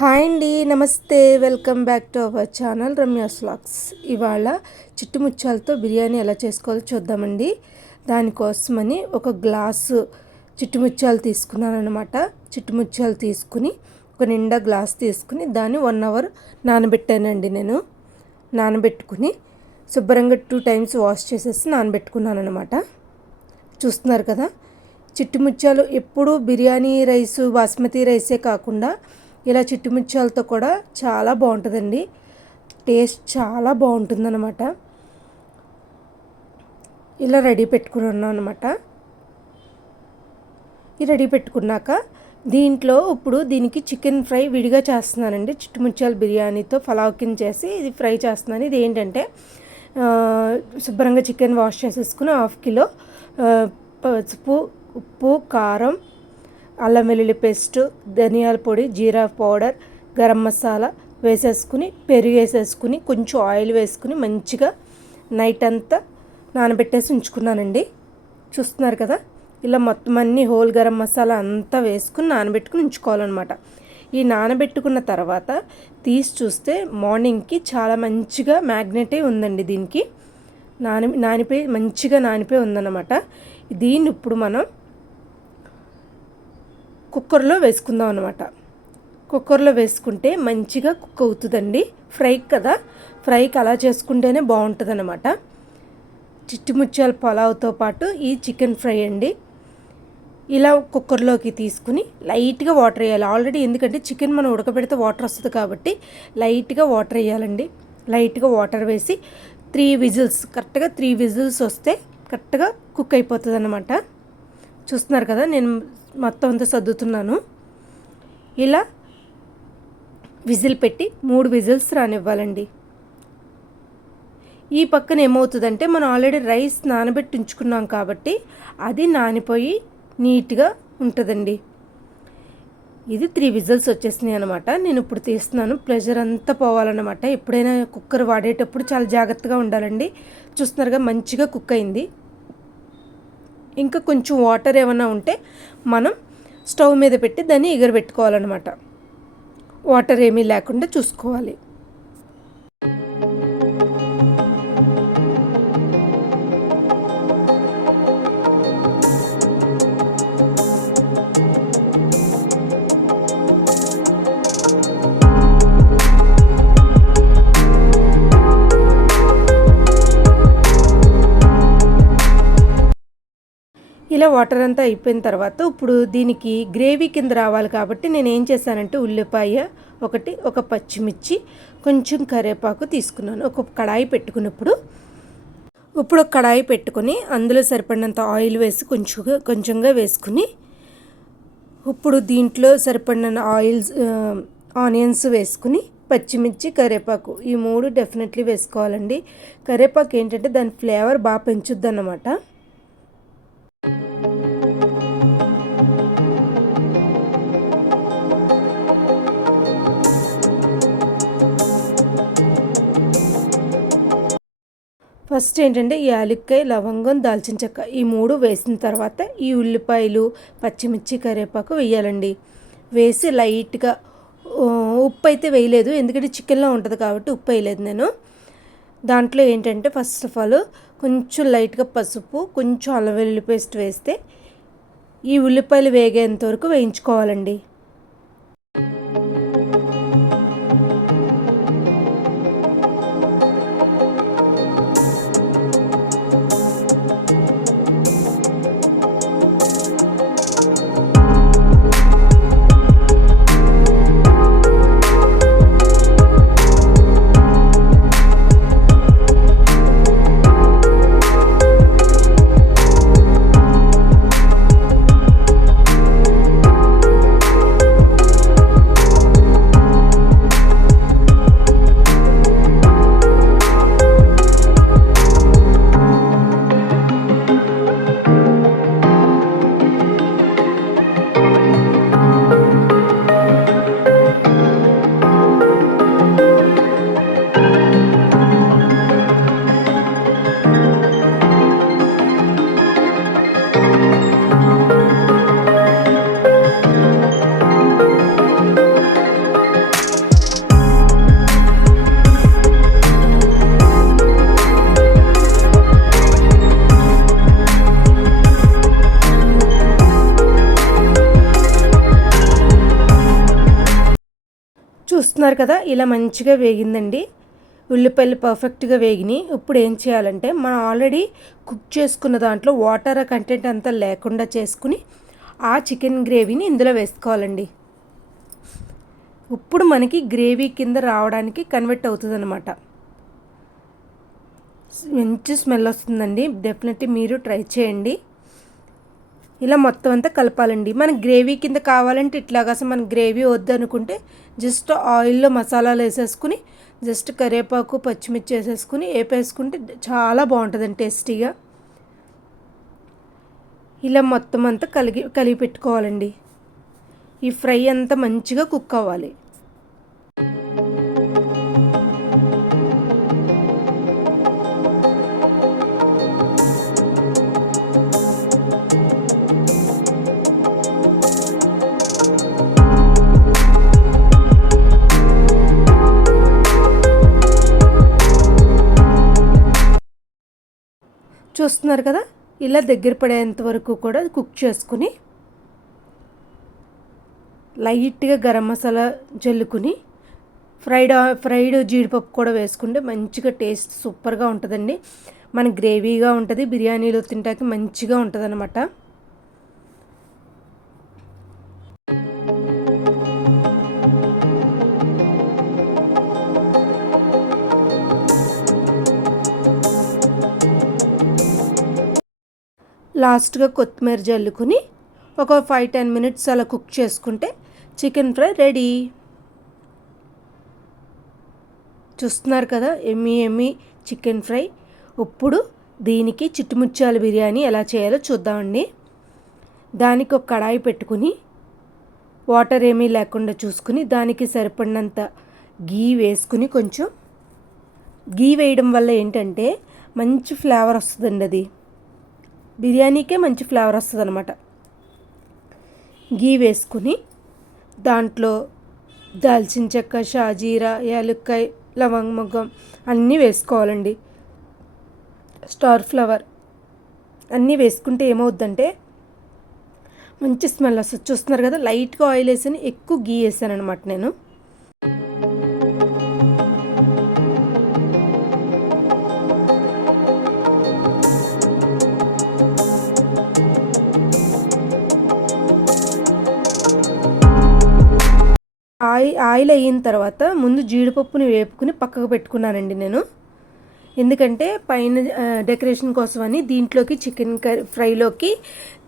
Hi అండి, నమస్తే. Welcome back to our channel Ramya's vlogs. ఇవాళ చిట్టుముత్యాలతో బిర్యానీ ఎలా చేసుకోవాలో చూద్దామండి. దానికోసమని ఒక గ్లాసు చిట్టుముత్యాలు తీసుకున్నాను అనమాట. చిట్టుముత్యాలు తీసుకుని ఒక నిండా గ్లాస్ తీసుకుని దాన్ని 1 అవర్ నానబెట్టానండి. నేను నానబెట్టుకుని శుభ్రంగా 2 టైమ్స్ వాష్ చేసేసి నానబెట్టుకున్నాను అనమాట. చూస్తున్నారు కదా, చిట్టుముత్యాలు ఎప్పుడూ బిర్యానీ రైసు బాస్మతి రైసే కాకుండా ఇలా చిట్టుముత్యాలతో కూడా చాలా బాగుంటుందండి. టేస్ట్ చాలా బాగుంటుందన్నమాట. ఇలా రెడీ పెట్టుకున్నాను అనమాట. ఈ రెడీ పెట్టుకున్నాక దీంట్లో ఇప్పుడు దీనికి చికెన్ ఫ్రై విడిగా చేస్తున్నానండి. చిట్టుముత్యాల బిర్యానీతో పలావ్ కింద చేసి ఇది ఫ్రై చేస్తున్నాను. ఇది ఏంటంటే శుభ్రంగా చికెన్ వాష్ చేసేసుకుని 1/2 కిలో పసుపు, ఉప్పు, కారం, అల్లం వెల్లుల్లి పేస్ట్, ధనియాల పొడి, జీరా పౌడర్, గరం మసాలా వేసేసుకుని పెరుగు వేసేసుకుని కొంచెం ఆయిల్ వేసుకుని మంచిగా నైట్ అంతా నానబెట్టేసి ఉంచుకున్నానండి. చూస్తున్నారు కదా, ఇలా మొత్తం అన్ని హోల్ గరం మసాలా అంతా వేసుకుని నానబెట్టుకుని ఉంచుకోవాలన్నమాట. ఈ నానబెట్టుకున్న తర్వాత తీసి చూస్తే మార్నింగ్కి చాలా మంచిగా మ్యాగ్నెట్ అయి ఉందండి. దీనికి మంచిగా నానిపోయి ఉందన్నమాట. దీన్ని ఇప్పుడు మనం కుక్కర్లో వేసుకుందాం అనమాట. కుక్కర్లో వేసుకుంటే మంచిగా కుక్ అవుతుందండి. ఫ్రైకి కదా, ఫ్రైకి అలా చేసుకుంటేనే బాగుంటుంది అనమాట. చిట్టుముత్యాల పలావ్తో పాటు ఈ చికెన్ ఫ్రై అండి. ఇలా కుక్కర్లోకి తీసుకుని లైట్గా వాటర్ వేయాలి. ఆల్రెడీ ఎందుకంటే చికెన్ మనం ఉడకబెడితే వాటర్ వస్తుంది కాబట్టి లైట్గా వాటర్ వేయాలండి. లైట్గా వాటర్ వేసి 3 విజిల్స్, కరెక్ట్గా 3 విజిల్స్ వస్తే కరెక్ట్గా కుక్ అయిపోతుంది అన్నమాట. చూస్తున్నారు కదా, నేను మొత్తం అంతా సర్దుతున్నాను. ఇలా విజిల్ పెట్టి 3 విజిల్స్ రానివ్వాలండి. ఈ పక్కన ఏమవుతుందంటే మనం ఆల్రెడీ రైస్ నానబెట్టి ఉంచుకున్నాం కాబట్టి అది నానిపోయి నీట్గా ఉంటుందండి. ఇది 3 విజిల్స్ వచ్చేసినాయి అనమాట. నేను ఇప్పుడు తీస్తున్నాను. ప్రెషర్ అంతా పోవాలన్నమాట. ఎప్పుడైనా కుక్కర్ వాడేటప్పుడు చాలా జాగ్రత్తగా ఉండాలండి. చూస్తున్నారుగా, మంచిగా కుక్ అయింది. ఇంకా కొంచెం వాటర్ ఏమైనా ఉంటే మనం స్టవ్ మీద పెట్టి దాన్ని ఎగరబెట్టుకోవాలన్నమాట. వాటర్ ఏమీ లేకుండా చూసుకోవాలి. ఇలా వాటర్ అంతా అయిపోయిన తర్వాత ఇప్పుడు దీనికి గ్రేవీ కింద రావాలి కాబట్టి నేను ఏం చేశానంటే ఉల్లిపాయ ఒకటి, ఒక పచ్చిమిర్చి, కొంచెం కరివేపాకు తీసుకున్నాను. ఒక కడాయి పెట్టుకున్నప్పుడు ఒక కడాయి పెట్టుకొని అందులో సరిపడినంత ఆయిల్ వేసి కొంచెంగా వేసుకుని ఇప్పుడు దీంట్లో సరిపడిన ఆనియన్స్ వేసుకుని పచ్చిమిర్చి, కరివేపాకు ఈ 3 డెఫినెట్లీ వేసుకోవాలండి. కరివేపాకు ఏంటంటే దాని ఫ్లేవర్ బాగా పెంచుద్ది అన్నమాట. ఫస్ట్ ఏంటంటే ఈ యాలక్కాయ, లవంగం, దాల్చిన చెక్క ఈ 3 వేసిన తర్వాత ఈ ఉల్లిపాయలు, పచ్చిమిర్చి, కరివేపాకు వేయాలండి. వేసి లైట్గా ఉప్పు అయితే వేయలేదు, ఎందుకంటే చికెన్లో ఉంటుంది కాబట్టి ఉప్పు వేయలేదు నేను. దాంట్లో ఏంటంటే ఫస్ట్ ఆఫ్ ఆల్ కొంచెం లైట్గా పసుపు, కొంచెం అల్లం వెల్లుల్లి పేస్ట్ వేస్తే ఈ ఉల్లిపాయలు వేగేంత వరకు వేయించుకోవాలండి. చూస్తున్నారు కదా, ఇలా మంచిగా వేగిందండి. ఉల్లిపాయలు పర్ఫెక్ట్గా వేగినాయి. ఇప్పుడు ఏం చేయాలంటే మనం ఆల్రెడీ కుక్ చేసుకున్న దాంట్లో వాటర్ కంటెంట్ అంతా లేకుండా చేసుకుని ఆ చికెన్ గ్రేవీని ఇందులో వేసుకోవాలండి. ఇప్పుడు మనకి గ్రేవీ కింద రావడానికి కన్వర్ట్ అవుతుంది అన్నమాట. మంచి స్మెల్ వస్తుందండి. డెఫినెట్లీ మీరు ట్రై చేయండి. ఇలా మొత్తం అంతా కలపాలండి. మనకి గ్రేవీ కింద కావాలంటే ఇట్లాగా, అసలు మన గ్రేవీ వద్దనుకుంటే జస్ట్ ఆయిల్లో మసాలాలు వేసేసుకుని జస్ట్ కరివేపాకు పచ్చిమిర్చి వేసేసుకుని వేపేసుకుంటే చాలా బాగుంటుందండి టేస్టీగా. ఇలా మొత్తం అంతా కలిపి పెట్టుకోవాలండి. ఈ ఫ్రై అంతా మంచిగా కుక్ అవ్వాలి. చూస్తున్నారు కదా, ఇలా దగ్గర పడేంత వరకు కూడా కుక్ చేసుకుని లైట్గా గరం మసాలా జల్లుకుని ఫ్రైడ్ జీడిపప్పు కూడా వేసుకుంటే మంచిగా టేస్ట్ సూపర్గా ఉంటుందండి. మన గ్రేవీగా ఉంటుంది, బిర్యానీలో తింటాకి మంచిగా ఉంటుంది అన్నమాట. లాస్ట్గా కొత్తిమీర జల్లుకుని ఒక 5-10 మినిట్స్ అలా కుక్ చేసుకుంటే చికెన్ ఫ్రై రెడీ. చూస్తున్నారు కదా, ఎమ్మి చికెన్ ఫ్రై. ఇప్పుడు దీనికి చిట్టుముత్యాల బిర్యానీ ఎలా చేయాలో చూద్దామండి. దానికి ఒక కడాయి పెట్టుకుని వాటర్ ఏమీ లేకుండా చూసుకుని దానికి సరిపడినంత గీ వేసుకుని, కొంచెం గీ వేయడం వల్ల ఏంటంటే మంచి ఫ్లేవర్ వస్తుందండి. అది బిర్యానీకే మంచి ఫ్లేవర్ వస్తుంది అన్నమాట. గీ వేసుకుని దాంట్లో దాల్చిన చెక్క, షాజీరా, యాలక్కాయ, లవంగం అన్నీ వేసుకోవాలండి. స్టార్ ఫ్లవర్ అన్నీ వేసుకుంటే ఏమవుద్దంటే మంచి స్మెల్ వస్తుంది. చూస్తున్నారు కదా, లైట్గా ఆయిల్ వేసాను, ఎక్కువ గీ వేసాను అనమాట నేను. ఆయిల్ అయిన తర్వాత ముందు జీడిపప్పుని వేపుకుని పక్కకు పెట్టుకున్నానండి నేను. ఎందుకంటే పైన డెకరేషన్ కోసం అని దీంట్లోకి చికెన్ ఫ్రైలోకి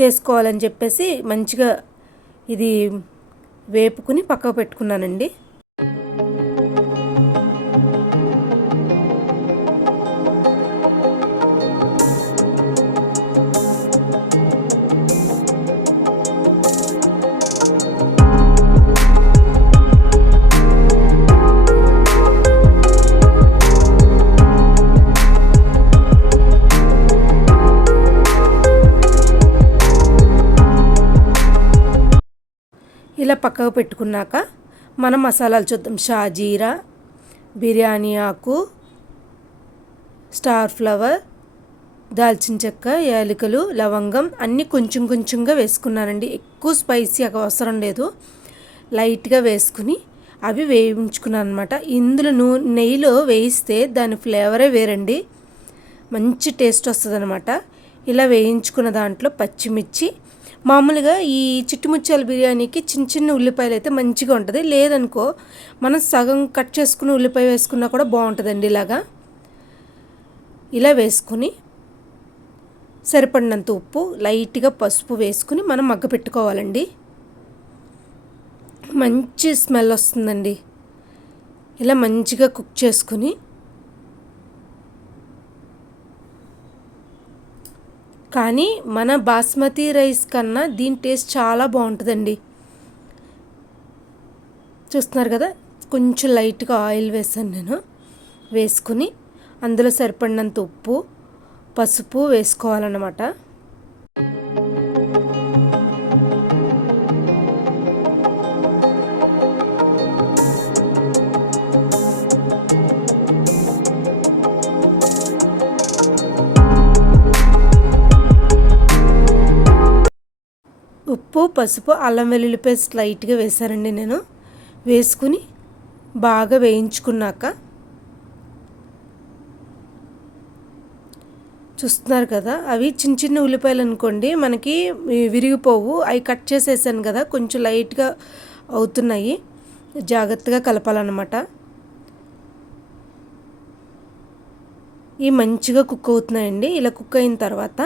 చేసుకోవాలని చెప్పేసి మంచిగా ఇది వేపుకుని పక్కకు పెట్టుకున్నానండి. ఇలా పక్కకు పెట్టుకున్నాక మనం మసాలాలు చూద్దాం. షాజీరా, బిర్యానీ ఆకు, స్టార్ ఫ్లవర్, దాల్చిన చెక్క, యాలకులు, లవంగం అన్నీ కొంచెం కొంచెంగా వేసుకున్నానండి. ఎక్కువ స్పైసీ అవసరం లేదు, లైట్గా వేసుకుని అవి వేయించుకున్నాను అనమాట. ఇందులో నెయ్యిలో వేయిస్తే దాని ఫ్లేవరే వేరండి, మంచి టేస్ట్ వస్తుంది అనమాట. ఇలా వేయించుకున్న దాంట్లో పచ్చిమిర్చి, మామూలుగా ఈ చిట్టుముత్యాల బిర్యానీకి చిన్న చిన్న ఉల్లిపాయలు అయితే మంచిగా ఉంటుంది. లేదనుకో మనం సగం కట్ చేసుకుని ఉల్లిపాయ వేసుకున్నా కూడా బాగుంటుందండి. ఇలా వేసుకుని సరిపడినంత ఉప్పు, లైట్గా పసుపు వేసుకుని మనం మగ్గ పెట్టుకోవాలండి. మంచి స్మెల్ వస్తుందండి. ఇలా మంచిగా కుక్ చేసుకుని కానీ మన బాస్మతి రైస్ కన్నా దీని టేస్ట్ చాలా బాగుంటుందండి. చూస్తున్నారు కదా, కొంచెం లైట్గా ఆయిల్ వేసాను నేను. వేసుకుని అందులో సరిపడినంత ఉప్పు, పసుపు వేసుకోవాలన్నమాట. ఉప్పు, పసుపు, అల్లం వెల్లుల్లి పేస్ట్ లైట్గా వేసానండి నేను. వేసుకుని బాగా వేయించుకున్నాక చూస్తున్నారు కదా, అవి చిన్న చిన్న ఉల్లిపాయలు అనుకోండి, మనకి విరిగిపోవు. అవి కట్ చేసేసాను కదా, కొంచెం లైట్గా అవుతున్నాయి, జాగ్రత్తగా కలపాలన్నమాట. ఇవి మంచిగా కుక్ అవుతున్నాయండి. ఇలా కుక్ అయిన తర్వాత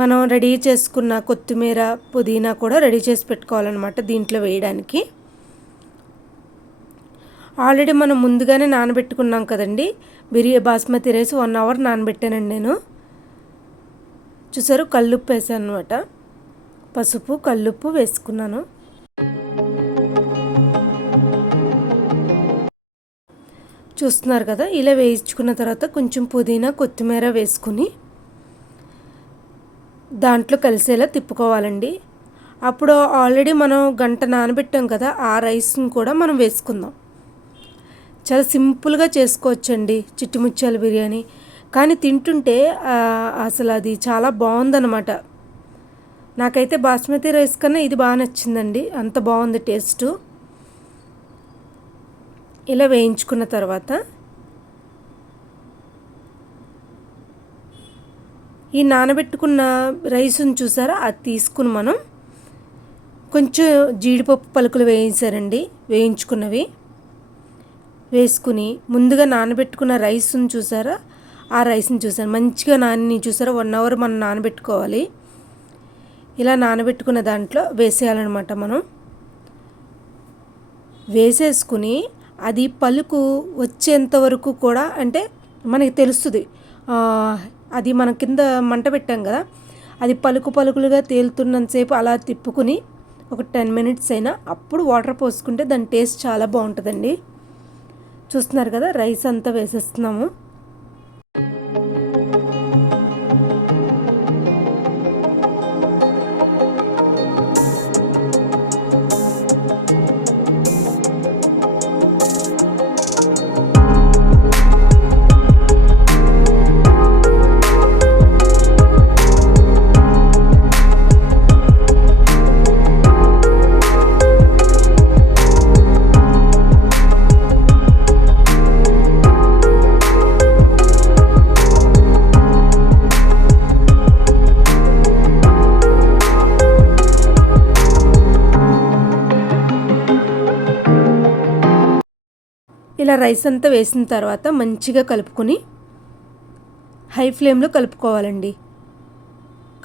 మనం రెడీ చేసుకున్న కొత్తిమీర, పుదీనా కూడా రెడీ చేసి పెట్టుకోవాలన్నమాట దీంట్లో వేయడానికి. ఆల్రెడీ మనం ముందుగానే నానబెట్టుకున్నాం కదండి బాస్మతి రైస్, 1 అవర్ నానబెట్టానండి నేను. చూసారు, కల్లుప్పు వేసాను అనమాట, పసుపు కల్లుప్పు వేసుకున్నాను. చూస్తున్నారు కదా, ఇలా వేయించుకున్న తర్వాత కొంచెం పుదీనా, కొత్తిమీర వేసుకుని దాంట్లో కలిసేలా తిప్పుకోవాలండి. అప్పుడు ఆల్రెడీ మనం గంట నానబెట్టాం కదా, ఆ రైస్ని కూడా మనం వేసుకుందాం. చాలా సింపుల్గా చేసుకోవచ్చండి చిట్టుముత్యాల బిర్యానీ, కానీ తింటుంటే అసలు అది చాలా బాగుందన్నమాట. నాకైతే బాస్మతి రైస్ కన్నా ఇది బాగా నచ్చిందండి, అంత బాగుంది టేస్టు. ఇలా వేయించుకున్న తర్వాత ఈ నానబెట్టుకున్న రైస్ని చూసారా, అది తీసుకుని మనం కొంచెం జీడిపప్పు పలుకులు వేయించుకున్నవి వేసుకుని ముందుగా నానబెట్టుకున్న రైస్ని చూసారా, ఆ రైస్ని చూసారు మంచిగా చూసారా, 1 అవర్ మనం నానబెట్టుకోవాలి. ఇలా నానబెట్టుకున్న దాంట్లో వేసేయాలన్నమాట. మనం వేసేసుకుని అది పలుకు వచ్చేంత వరకు కూడా, అంటే మనకి తెలుస్తుంది, అది మన కింద మంట పెట్టాం కదా, అది పలుకులుగా తేలుతున్నంతసేపు అలా తిప్పుకుని ఒక 10 మినిట్స్ అయినా అప్పుడు వాటర్ పోసుకుంటే దాని టేస్ట్ చాలా బాగుంటుందండి. చూస్తున్నారు కదా, రైస్ అంతా వేసేస్తున్నాము. ఇలా రైస్ అంతా వేసిన తర్వాత మంచిగా కలుపుకొని హై ఫ్లేమ్లో కలుపుకోవాలండి.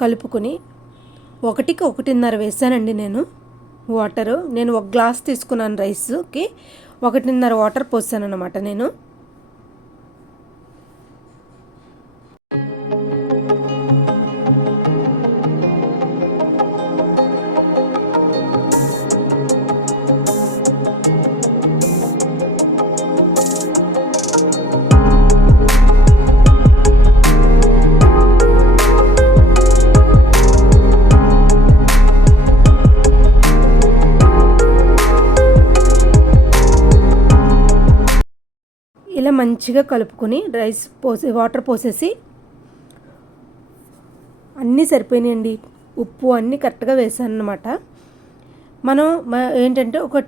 కలుపుకొని 1కి 1.5 వేసానండి నేను వాటరు. నేను 1 గ్లాస్ తీసుకున్నాను రైస్కి, 1.5 వాటర్ పోసాను అన్నమాట నేను. ఇలా మంచిగా కలుపుకొని వాటర్ పోసేసి అన్నీ సరిపోయినాయండి, ఉప్పు అన్నీ కరెక్ట్గా వేసాను అన్నమాట. మనం ఏంటంటే ఒక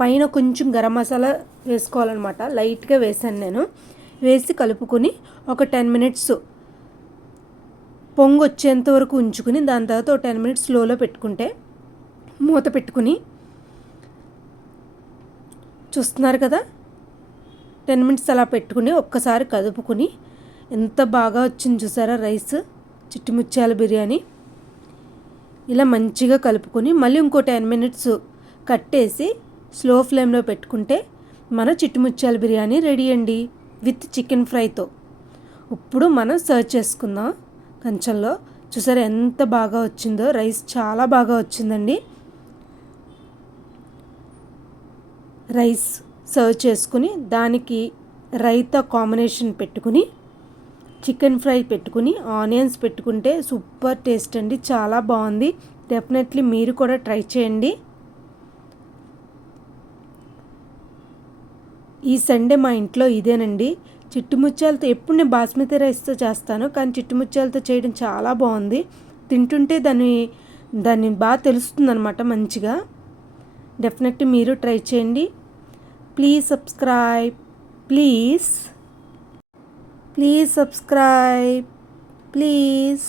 పైన కొంచెం గరం మసాలా వేసుకోవాలన్నమాట, లైట్గా వేసాను నేను. వేసి కలుపుకొని ఒక 10 మినిట్స్ పొంగు వచ్చేంత వరకు ఉంచుకుని దాని తర్వాత ఒక 10 మినిట్స్ స్లోలో పెట్టుకుంటే, మూత పెట్టుకుని చూస్తున్నారు కదా, 10 మినిట్స్ అలా పెట్టుకుని ఒక్కసారి కదుపుకుని ఎంత బాగా వచ్చింది చూసారా రైస్, చిట్టుముత్యాల బిర్యానీ. ఇలా మంచిగా కలుపుకొని మళ్ళీ ఇంకో 10 మినిట్స్ కట్టేసి స్లో ఫ్లేమ్లో పెట్టుకుంటే మన చిట్టుముత్యాల బిర్యానీ రెడీ అండి, విత్ చికెన్ ఫ్రైతో. ఇప్పుడు మనం సర్వ్ చేసుకుందాం కంచంలో. చూసారా ఎంత బాగా వచ్చిందో, రైస్ చాలా బాగా వచ్చిందండి. రైస్ సర్వ్ చేసుకుని దానికి రైతా కాంబినేషన్ పెట్టుకుని చికెన్ ఫ్రై పెట్టుకుని ఆనియన్స్ పెట్టుకుంటే సూపర్ టేస్ట్ అండి, చాలా బాగుంది. డెఫినెట్లీ మీరు కూడా ట్రై చేయండి. ఈ సండే మా ఇంట్లో ఇదేనండి, చిట్టుముత్యాలతో. ఎప్పుడు నేను బాస్మతి రైస్తో చేస్తాను, కానీ చిట్టుముత్యాలతో చేయడం చాలా బాగుంది. తింటుంటే దాన్ని బాగా తెలుస్తుంది అనమాట మంచిగా. డెఫినెట్లీ మీరు ట్రై చేయండి. Please subscribe. Please subscribe. Please.